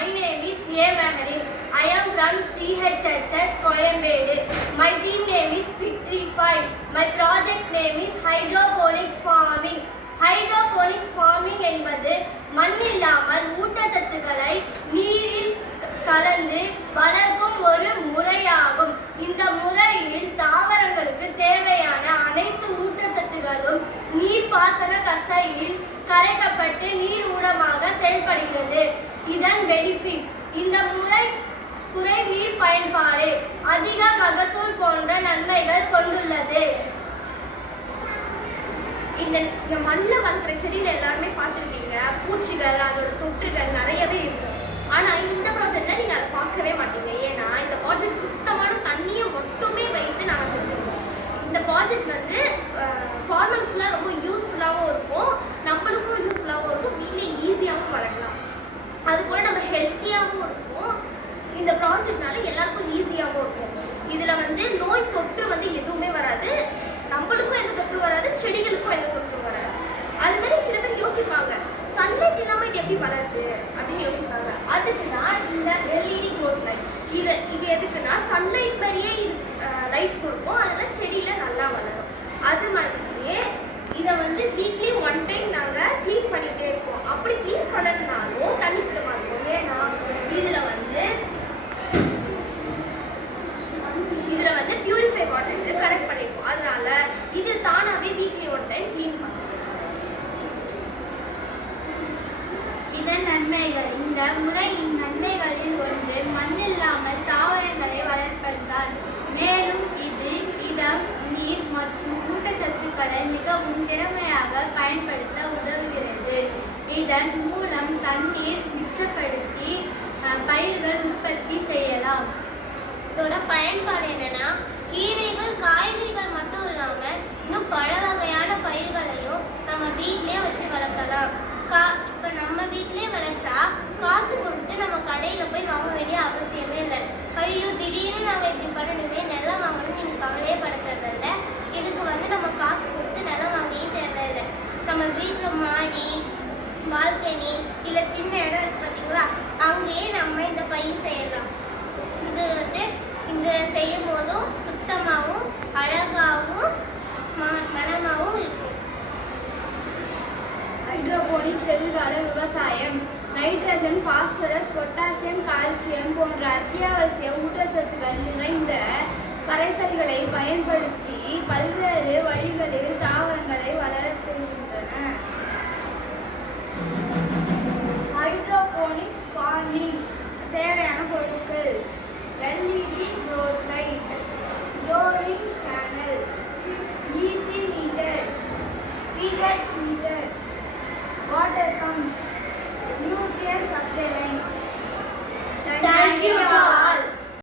My name is A. Maharin. I am from CHHS Coimbatore. My team name is FIT35. My project name is hydroponics farming. Hydroponics farming என்பது மண்ணில்லாமல் ஊட்டச்சத்துக்களை நீரில் கலந்து வளர்க்கும் ஒரு முறையாகும். இந்த முறையில் தாவரங்களுக்கு தேவையான அனைத்து ஊட்டச்சத்துக்களும் நீர்ப்பாசன கசையில் கரைக்கப்பட்டு நீர் ஊடமாக செயல்படுகிறது. இதன் பெனிஃபிட்ஸ்: இந்த முறை குறை நீர் பயன்பாடு, அதிக மகசூல் போன்ற நன்மைகள் கொண்டுள்ளது. இந்த மண்ணில் வளர்க்குற செடியில் எல்லாருமே பார்த்துருப்பீங்க, பூச்சிகள் அதோட தொற்றுகள் நிறையவே இருக்கும். ஆனால் இந்த ப்ராஜெக்டில் நீங்கள் அதை பார்க்கவே மாட்டீங்க. ஏன்னா இந்த ப்ராஜெக்ட் சுத்தமான தண்ணியை மட்டுமே வைத்து நாங்கள் செஞ்சுருக்கோம். இந்த ப்ராஜெக்ட் வந்து ஃபார்மர்ஸ்க்குலாம் ரொம்ப யூஸ்ஃபுல்லாகவும் இருக்கும், நம்மளுக்கும் யூஸ்ஃபுல்லாகவும் இருக்கும், வீட்டிலே ஈஸியாகவும் வளர்க்கலாம். அதுபோல் நம்ம ஹெல்த்தியாகவும் இருக்கும். இந்த ப்ராஜெக்ட்னால எல்லாருக்கும் ஈஸியாகவும் இருக்கும். இதில் வந்து நோய் தொற்று வந்து எதுவுமே வராது, நம்மளுக்கும் எந்த தொற்று வராது, செடிகளுக்கும் எந்த தொற்று வராது. அது மாதிரி சில பேர் யோசிப்பாங்க, சன்லைட் இல்லாமல் இது எப்படி வளருது அப்படின்னு யோசிப்பாங்க. அதுக்கு தான் இந்த எல்இடி க்ரோத் லைட். இது எதுக்குன்னா சன்லைட் மாதிரியே இது லைட் கொடுக்கும், அதெல்லாம் செடியில் நல்லா வளரும். அது மாதிரியே இதை வந்து வீக்லி 1 டைம் நாங்கள் க்ளீன் பண்ணிகிட்டே இருப்போம். அப்படி க்ளீன் பண்ணதுனாலும் தண்ணி சுத்தமாக இருக்கும். ஏன்னா இதில் வந்து பியூரிஃபை வாட்டருக்கு கனெக்ட் பண்ணியிருக்கோம். அதனால இது தானாகவே வீக்லி 1 டைம் க்ளீன் பண்ணும். இதன் நன்மைகள்: இந்த முறையின் நன்மைகளில் ஒன்று மண்ணில்லாமல் தாவரங்களை வளர்ப்பதுதான். மேலும் இது இடம், நீர் மற்றும் ஊட்டச்சத்துக்களை மிகவும் திறமையாக பயன்படுத்த உதவுகிறது. இதன் மூலம் தண்ணீர் மிச்சப்படுத்தி பயிர்கள் உற்பத்தி செய்யலாம். இதோட பயன்பாடு என்னன்னா, கீரைகள் காய்கறிகள் மட்டும் இல்லாமல் இன்னும் பல வகையான பயிர்களையும் நம்ம வீட்டிலே வச்சு வளர்க்கலாம். இப்போ நம்ம வீட்டிலே விளைச்சா காசு கொடுத்து நம்ம கடையில் போய் வாங்க வேண்டிய அவசியமே இல்லை. ஐயோ திடீர்னு நாங்கள் இப்படி பண்ணணுமே, நிலம் வாங்கணும்னு நீங்கள் கவலையே படுத்துறதில்ல. இதுக்கு வந்து நம்ம காசு கொடுத்து நிலம் வாங்கியும் தேவையில்லை. நம்ம வீட்டில் மாடி, பால்கனி இல்லை சின்ன இடம் இருக்குது பார்த்தீங்களா, அங்கேயே நம்ம இந்த பயிர் செய்யலாம். இது வந்து இங்கே செய்யும் போதும் சுத்தமாகவும் அழகாகவும் மனமாகவும் இருக்கும். ஹைட்ரோபோனிக் செல்கால விவசாயம் நைட்ரஜன், பாஸ்பரஸ், பொட்டாசியம், கால்சியம் போன்ற அத்தியாவசிய ஊட்டச்சத்துக்கள் நிறைந்த கரைசல்களை பயன்படுத்தி பல்வேறு வழிகளில் தாவரங்களை வளரச் செய்கின்றன. ஹைட்ரோபோனிக்ஸ் ஃபார்மிங் தேவையான பொருட்கள்: LED growth light, growing channel, EC meter, pH meter, water pump,